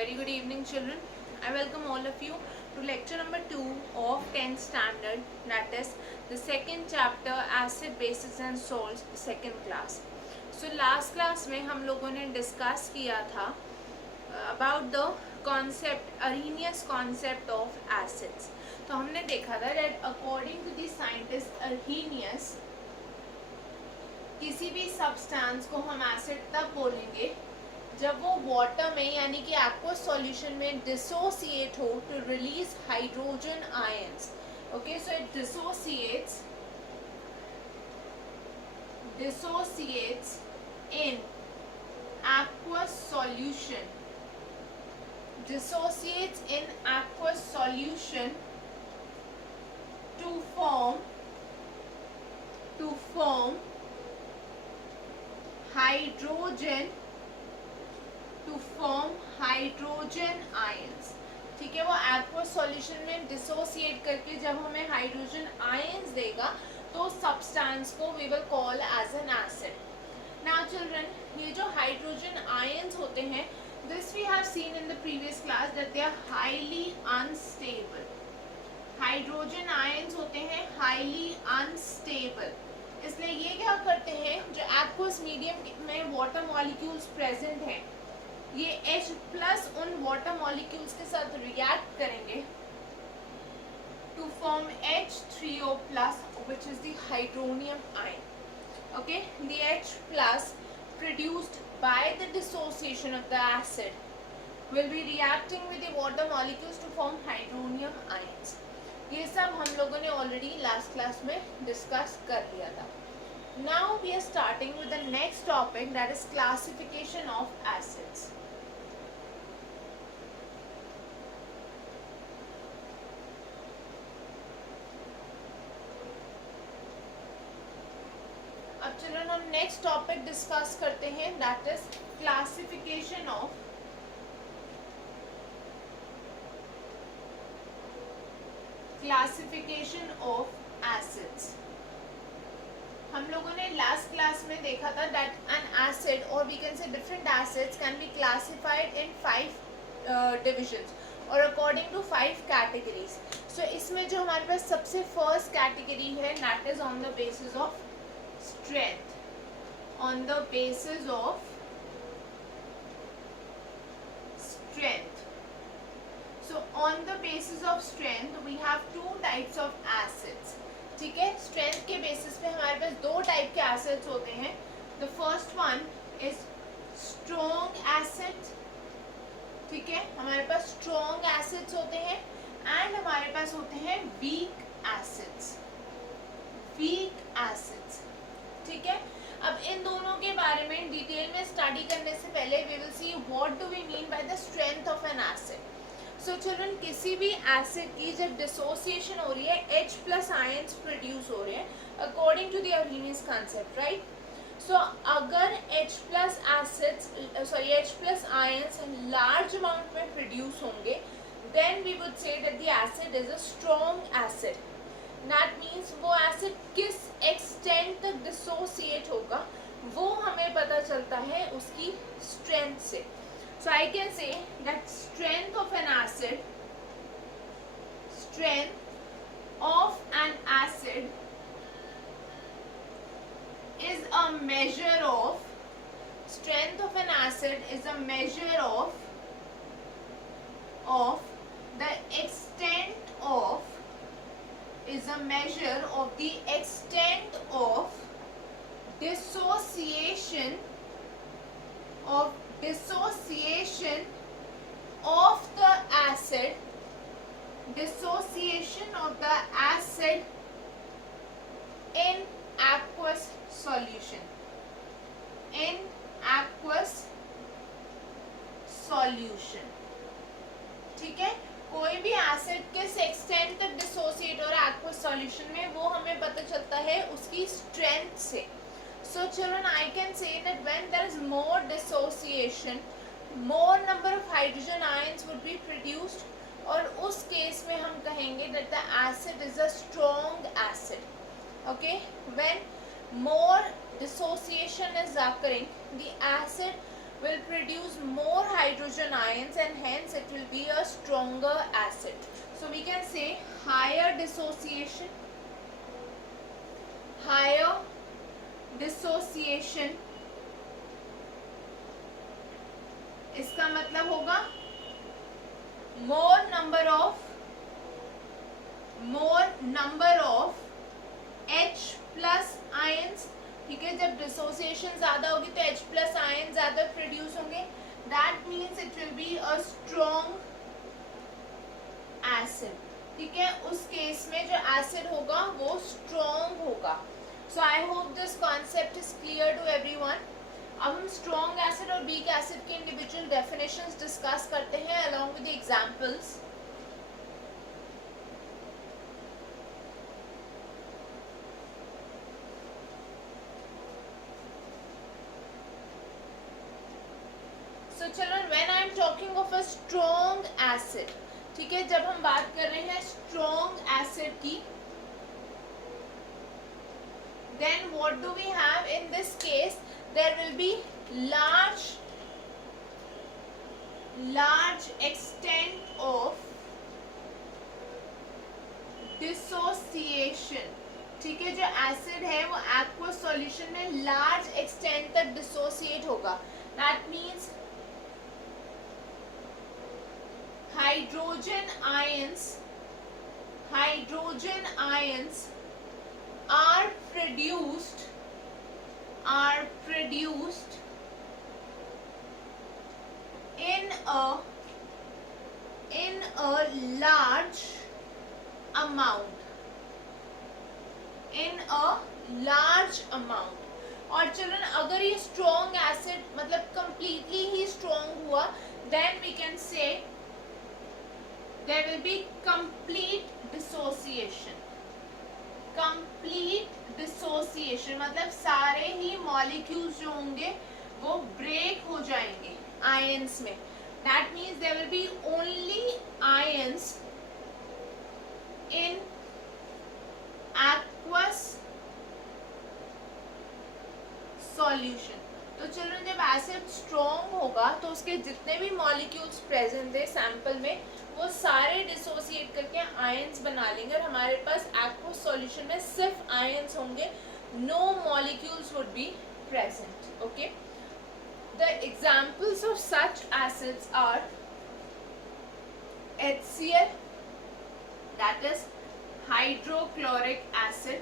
very good evening, children. I welcome all of you to lecture number 2 of 10th standard, that is the second chapter acid, bases and salts, second class. So last class में हम लोगों ने discuss किया था about the concept, Arrhenius concept of acids. तो हमने देखा था that according to the scientist Arrhenius, किसी भी सब्सटेंस को हम एसिड तब बोलेंगे जब वो वाटर में यानी कि एक्वस सॉल्यूशन में डिसोसिएट हो to release hydrogen ions. Okay, so it dissociates in aqueous solution, dissociates in aqueous solution to form hydrogen ions. ठीक है, वो एक्वस सॉल्यूशन में डिसोसिएट करके जब हमें हाइड्रोजन आयंस देगा तो सब्सटेंस को we will call as an acid. Now children, ये जो हाइड्रोजन आयंस होते हैं, this we have seen in the previous class that they are highly unstable. Hydrogen ions होते हैं हाईली अनस्टेबल, इसलिए ये क्या करते हैं, जो एक्वस मीडियम में वाटर मॉलिक्यूल्स प्रेजेंट हैं, ये H प्लस उन वाटर मॉलिक्यूल्स के साथ रिएक्ट करेंगे to form H3O plus, which is the hydronium ion. Okay, the H plus produced by the dissociation of the acid will be reacting with the water molecules to form hydronium ions. ये सब हम लोगों ने already last class में discuss कर लिया था. Now we are starting with the next topic, that is classification of acids. अब चलो हम नेक्स्ट टॉपिक डिस्कस करते हैं, that is classification of acids. हम लोगों ने लास्ट क्लास में देखा था दैट एन एसिड और we can say different acids can be classified in 5 divisions और अकॉर्डिंग टू 5 कैटेगरीज. सो इसमें जो हमारे पास सबसे फर्स्ट कैटेगरी है, that is on the basis of strength. On the basis of strength. So on the basis of strength we have 2 types of acids. ठीक है, strength के basis पे हमारे पास 2 type के acids होते हैं. The first one is strong acid. ठीक है, हमारे पास strong acids होते हैं and हमारे पास होते हैं weak acids. ठीक है, अब इन दोनों के बारे में डिटेल में स्टडी करने से पहले we will see what do we mean by the strength of an acid. So children, किसी भी एसिड की जब डिसोसिएशन हो रही है H प्लस आयंस प्रोड्यूस हो रहे हैं according to the Arrhenius concept, right. So अगर H plus ions large amount में प्रोड्यूस होंगे then we would say that the acid is a strong acid. That means वो एसिड किस extent तक dissociate होगा वो हमें पता चलता है उसकी स्ट्रेंथ से. So I can say that strength of an acid is a measure of the extent of dissociation of the acid in aqueous solution. ठीक है, कोई भी एसिड किस एक्सटेंट तक डिसोसिएट हो रहा है एक्वस सॉल्यूशन में वो हमें पता चलता है उसकी स्ट्रेंथ से. So children, I can say that when there is more dissociation, more number of hydrogen ions would be produced, और उस केस में हम कहेंगे that the acid is a strong acid. Okay, when more dissociation is occurring, the acid will produce more hydrogen ions and hence it will be a stronger acid. So we can say higher dissociation इसका मतलब होगा more number of H plus ions. ठीक है, जब dissociation ज्यादा होगी तो H plus ions ज्यादा प्रोड्यूस होंगे. That means it will be a strong acid. ठीक है, उस केस में जो एसिड होगा वो स्ट्रॉन्ग होगा. So I hope this concept is clear to everyone. अब हम स्ट्रॉन्ग एसिड और वीक एसिड के इंडिविजुअल डेफिनेशंस डिस्कस करते हैं along with examples. So children, when I am talking of a strong acid, ठीक है, जब हम बात कर रहे हैं स्ट्रॉन्ग एसिड की, then what do we have in this case? There will be large extent of dissociation. ठीक है, जो एसिड है वो aqueous solution में लार्ज एक्सटेंट तक डिसोसिएट होगा. That means hydrogen ions are produced in a large amount. और children, अगर ये स्ट्रॉन्ग एसिड मतलब कंप्लीटली ही स्ट्रॉन्ग हुआ, then we can say there will be complete dissociation. मतलब सारे ही मॉलिक्यूल्स जो होंगे वो ब्रेक हो जाएंगे आयंस में. That means there will be only ions in aqueous solution. तो चिल्ड्रन, जब एसिड स्ट्रॉन्ग होगा तो उसके जितने भी मॉलिक्यूल्स प्रेजेंट थे सैंपल में वो सारे डिसोसिएट करके आयंस बना लेंगे और हमारे पास एक्वस सॉल्यूशन में सिर्फ आयंस होंगे, no molecules would be present. Okay, the examples of such acids are HCl, that is hydrochloric acid.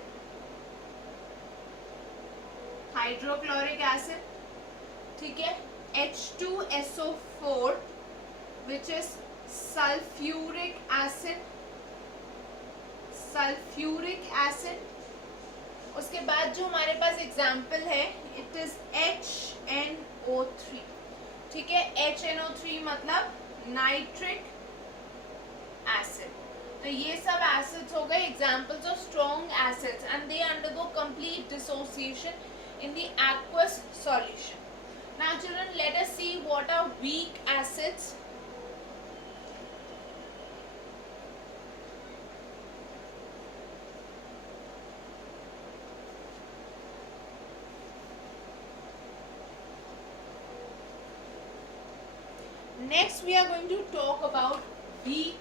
ठीक है, H2SO4 which is sulfuric acid. उसके बाद जो हमारे पास एग्जाम्पल है इट इज HNO3. ठीक है, HNO3 मतलब नाइट्रिक एसिड. तो ये सब एसिड्स हो गए examples of strong acids and they undergo complete dissociation in the aqueous solution. Now children, let us see what are weak acids. Next we are going to talk about weak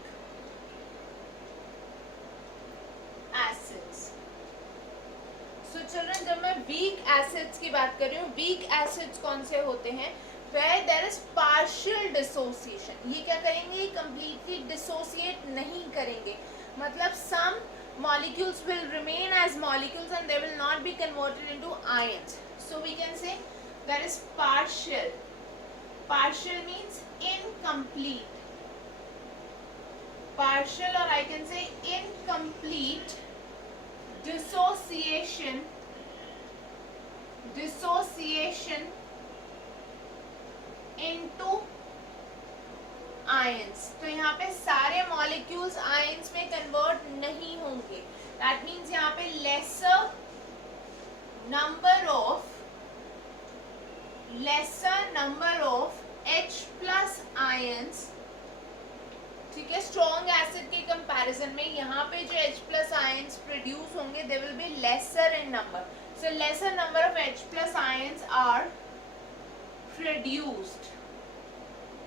acids. So children, जब मैं weak acids की बात कर रही हूँ, weak acids कौन से होते हैं? Where there is partial dissociation. ये क्या करेंगे? completely dissociate नहीं करेंगे. मतलब some molecules will remain as molecules and they will not be converted into ions. So we can say there is partial. Partial means incomplete. Partial, or I can say incomplete dissociation into ions. तो यहाँ पे सारे molecules ions में convert नहीं होंगे. That means यहाँ पे lesser number of H plus ions. ठीक है, स्ट्रॉन्ग एसिड के कंपैरिजन में यहाँ पे जो H plus ions प्रोड्यूस होंगे they will be lesser in number. So lesser number of H plus ions are produced,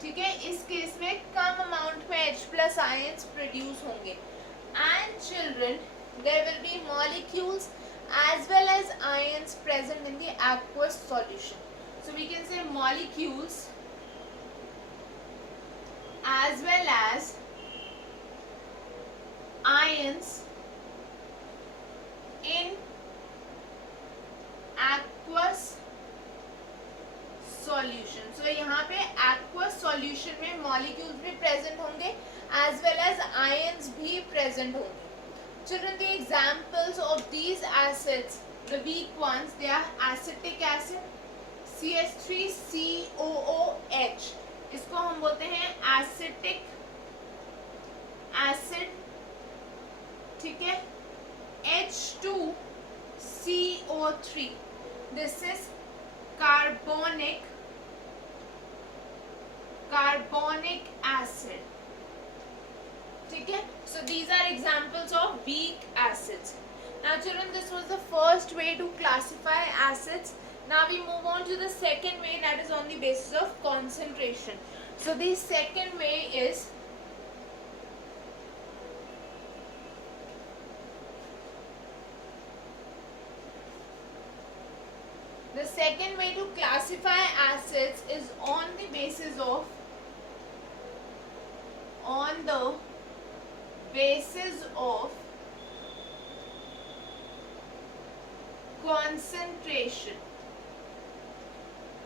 ठीक है, इस केस में कम अमाउंट में H प्लस आयंस प्रोड्यूस होंगे. And children there will be molecules as well as ions present in the aqueous solution. So we can say molecules as well as ions in aqueous solution. So यहाँ पे aqueous solution में molecules भी present होंगे as well as ions भी present होंगे. Children, the examples of these acids, the weak ones, they are acetic acid, CH3COOH. इसको हम बोलते हैं acetic acid, ठीक है. H2CO3, this is carbonic acid, ठीक है. So these are examples of weak acids. Now children, this was the first way to classify acids. Now we move on to the second way, that is on the basis of concentration. So the second way is to classify acids is on the basis of concentration.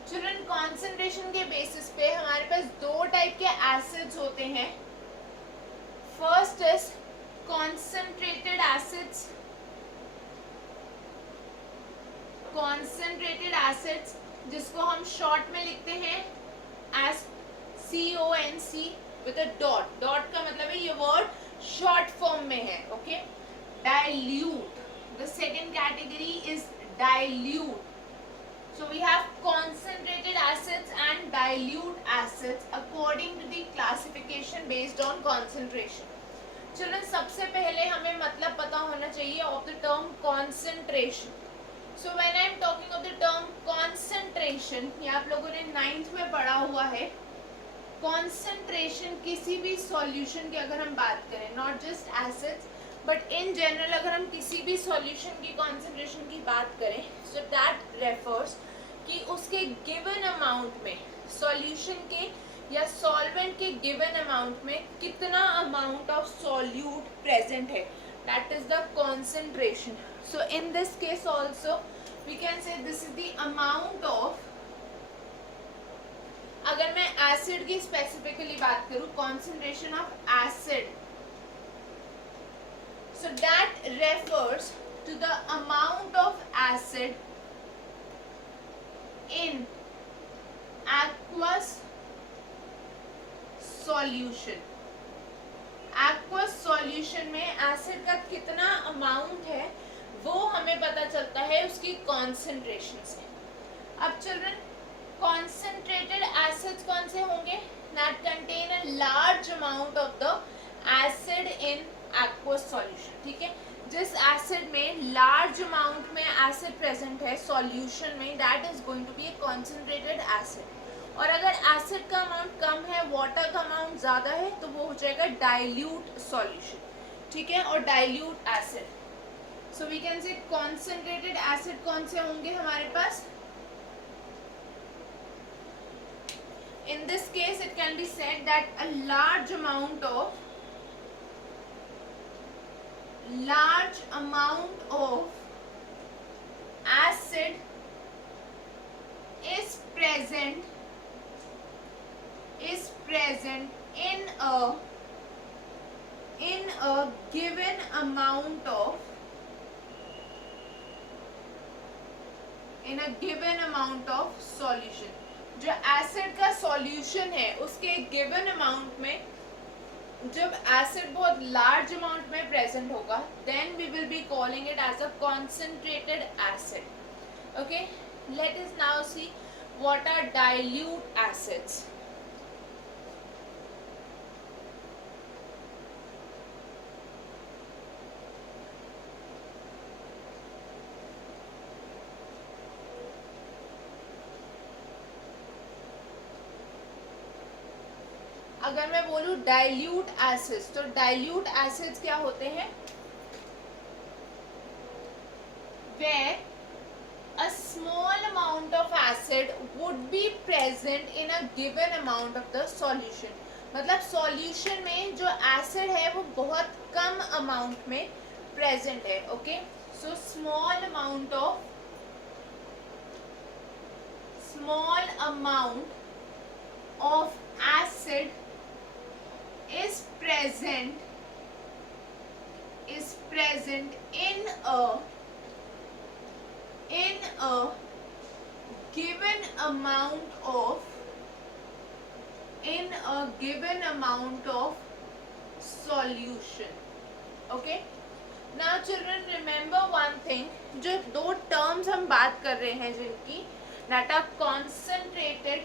Children, concentration के basis पे हमारे पास दो type के acids होते हैं. First is concentrated acids, जिसको हम short में लिखते हैं as CONC with a dot. Dot का मतलब है ये वर्ड शॉर्ट फॉर्म में है. Okay. Dilute, the second category is dilute. So we have concentrated acids and dilute acids according to the classification based on concentration. Children, सबसे पहले हमें मतलब पता होना चाहिए of the term concentration. So when I am talking of the term concentration, ये आप लोगों ने 9th में पढ़ा हुआ है. Concentration किसी भी solution की अगर हम बात करें, not just acids but in general अगर हम किसी भी सॉल्यूशन की कॉन्सेंट्रेशन की बात करें, सो दैट रेफर्स कि उसके गिवन अमाउंट में, सॉल्यूशन के या सॉल्वेंट के गिवन अमाउंट में कितना अमाउंट ऑफ सॉल्यूट प्रेजेंट है, that is the concentration. So in this case also we can say this is the amount of, अगर मैं एसिड की स्पेसिफिकली बात करूं, concentration of acid, so that refers to the amount of acid in aqueous solution. aqueous solution में acid का कितना amount है वो हमें पता चलता है उसकी कॉन्सेंट्रेशन से. अब चिल्ड्रन, कॉन्सेंट्रेटेड एसिड्स कौन से होंगे? that contain a large amount of the acid in aqueous solution. ठीक है, जिस एसिड में लार्ज अमाउंट में एसिड प्रेजेंट है सॉल्यूशन में, that is going to be a concentrated acid. और अगर एसिड का अमाउंट कम है, वाटर का अमाउंट ज़्यादा है, तो वो हो जाएगा डाइल्यूट सॉल्यूशन. ठीक है, और dilute acid. So we can say concentrated acid कौन से होंगे हमारे पास? In this case, it can be said that a large amount of acid is present in a given amount of solution. जो acid का सॉल्यूशन है उसके given amount में, जब एसिड बहुत लार्ज अमाउंट में प्रेजेंट होगा, then we will be calling it as a concentrated acid. Okay, let us now see what are dilute acids. अगर मैं बोलूँ डाइल्यूट एसिड्स, तो डाइल्यूट एसिड्स क्या होते हैं? where a small amount of acid would be present in a given amount of the solution. मतलब solution में जो एसिड है वो बहुत कम अमाउंट में प्रेजेंट है. Okay, so small amount of acid is present in a given amount of solution. Okay, now children remember one thing, जो दो terms हम बात कर रहे हैं जिनकी, that are concentrated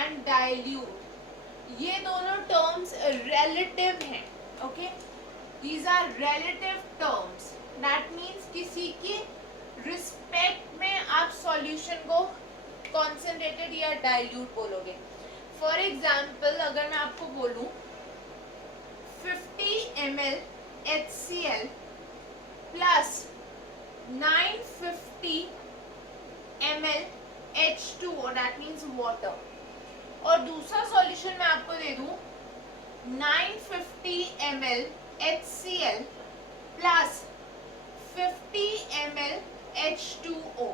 and dilute, ये दोनों terms relative हैं. Okay, these are relative terms. That means किसी के रिस्पेक्ट में आप सॉल्यूशन को कॉन्सेंट्रेटेड या डाइल्यूट बोलोगे. फॉर एग्जाम्पल अगर मैं आपको बोलूं 50 ml HCl plus 950 ml H2O, that means water, और दूसरा सॉल्यूशन मैं आपको दे दूं 950 ml HCl plus 50 ml H2O.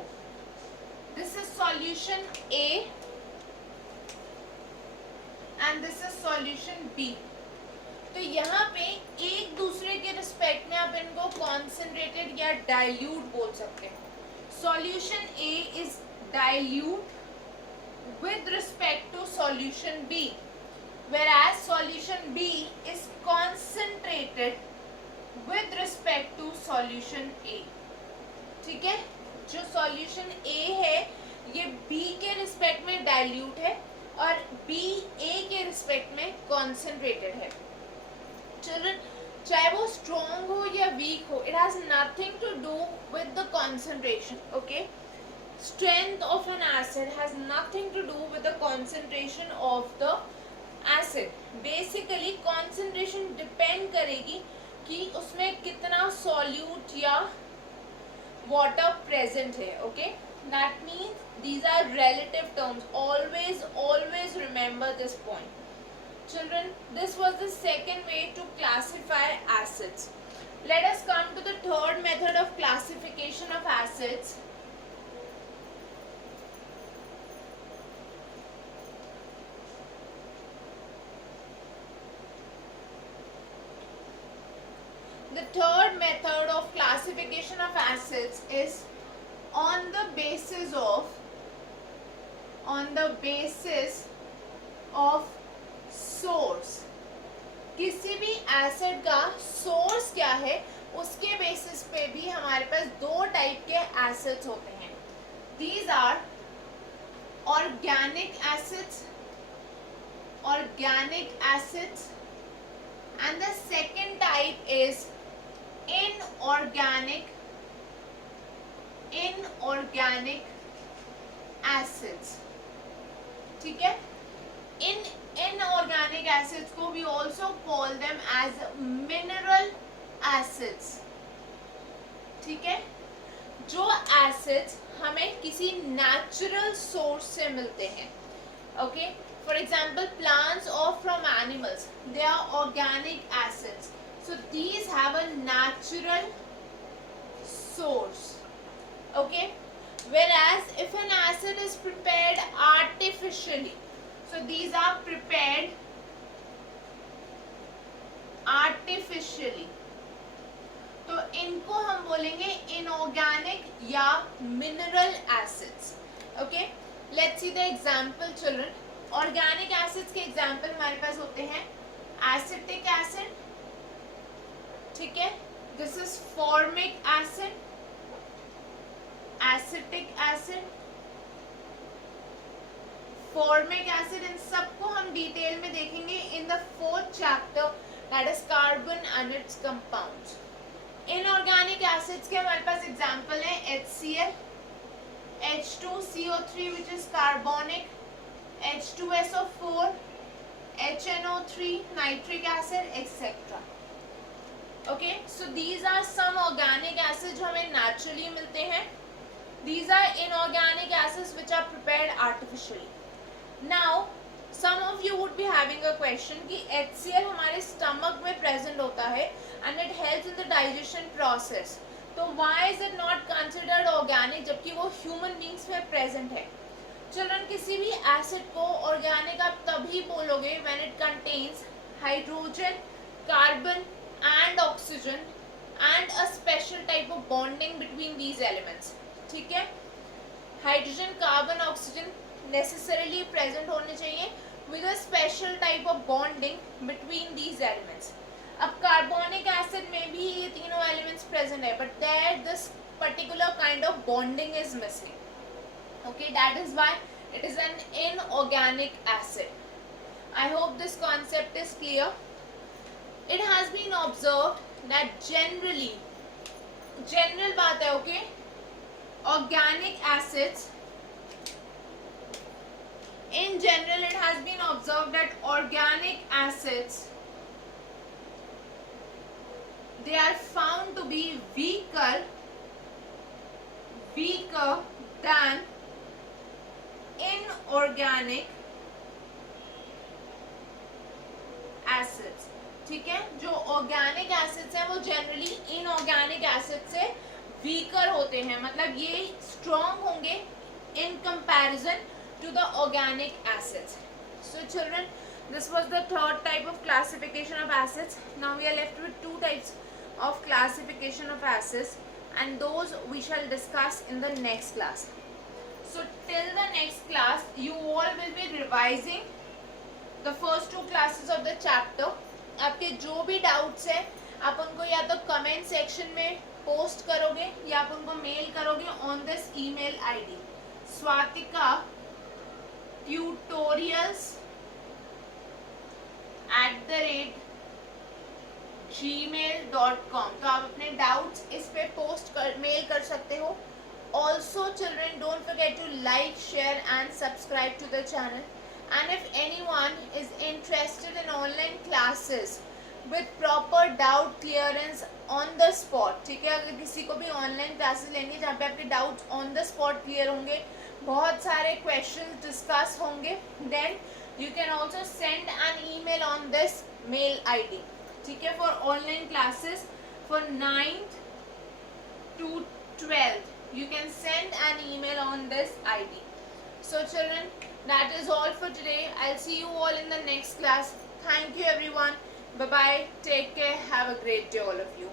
This is solution A and this is solution B. तो यहाँ पे एक दूसरे के रिस्पेक्ट में आप इनको कॉन्सेंट्रेटेड या डाइल्यूट बोल सकते हैं. Solution A is dilute with respect to solution B, whereas solution B is concentrated with respect to solution A. ठीक है, जो सॉल्यूशन A है ये B के रिस्पेक्ट में डाइल्यूट है और B A के रिस्पेक्ट में कॉन्सेंट्रेटेड है. चिल्ड्रन, चाहे वो स्ट्रॉन्ग हो या वीक हो, it has nothing to do with the concentration. Okay, strength of an acid has nothing to do with the concentration of the acid. basically concentration depend करेगी कि उसमें कितना solute या water present है. okay, that means these are relative terms. always remember this point. Children, this was the second way to classify acids. Let us come to the third method of classification of acids. The third method of classification of acids is on the basis of source. किसी भी acid का source क्या है उसके basis पे भी हमारे पास दो टाइप के एसिड्स होते हैं. These are organic acids and the second type is inorganic acids. ठीक है, inorganic acids को we also call them as mineral acids. ठीक है, जो acids हमें किसी natural source से मिलते हैं. okay, for example plants or from animals, they are organic acids. So these have a natural source. Okay, whereas if an acid is prepared artificially, so these are prepared artificially, तो इनको हम बोलेंगे inorganic या mineral acids. Okay, let's see the example children. Organic acids के example हमारे पास होते हैं acetic acid. ठीक है, this is formic acid, acetic acid, formic acid. इन सबको हम डिटेल में देखेंगे in the fourth chapter, that is carbon and its compounds. Inorganic acids के हमारे पास example है HCl, H2CO3 which is carbonic, H2SO4, NO3, nitric acid, etc. Okay, so these are some organic acids जो हमें naturally मिलते हैं. These are inorganic acids which are prepared artificially. Now, some of you would be having a question कि HCl हमारे stomach में present होता है and it helps in the digestion process. तो why is it not considered organic जबकि वो human beings में present है? Children, किसी भी acid को organic आप तभी बोलोगे when it contains hydrogen, carbon and oxygen and a special type of bonding between these elements. ठीक है, hydrogen carbon oxygen necessarily present होने चाहिए with a special type of bonding between these elements. अब carbonic acid में भी ये तीनों elements present है but there this particular kind of bonding is missing. Okay, that is why it is an inorganic acid. I hope this concept is clear. It has been observed that general बात है, okay, organic acids, in general it has been observed that organic acids, they are found to be weaker than inorganic acids. ठीक है, जो organic acids हैं वो generally inorganic acid से weaker होते हैं, मतलब ये स्ट्रॉन्ग होंगे in comparison to the organic acids. So children, this was the third type of classification of acids. Now we are left with two types of classification of acids and those we shall discuss in the next class. So till the next class you all will be revising the first two classes of the chapter. आपके जो भी doubts है आप उनको या तो comment section में post करोगे या आप उनको मेल करोगे on this email ID swatikaTutorials@gmail.com. तो आप अपने डाउट्स इस पे मेल कर सकते हो. Also children, don't forget to like, share and subscribe to the channel. And if anyone is interested in online classes with proper doubt clearance on the spot, ठीक है, अगर किसी को भी ऑनलाइन क्लासेस लेनी है जहाँ पे आपके doubts on the spot clear होंगे, बहुत सारे क्वेश्चंस डिस्कस होंगे, then you can also send an email on this mail ID. ठीक है, for online classes for 9th to 12th you can send an email on this ID. So children, that is all for today. I'll see you all in the next class. Thank you everyone. Bye bye. Take care. Have a great day all of you.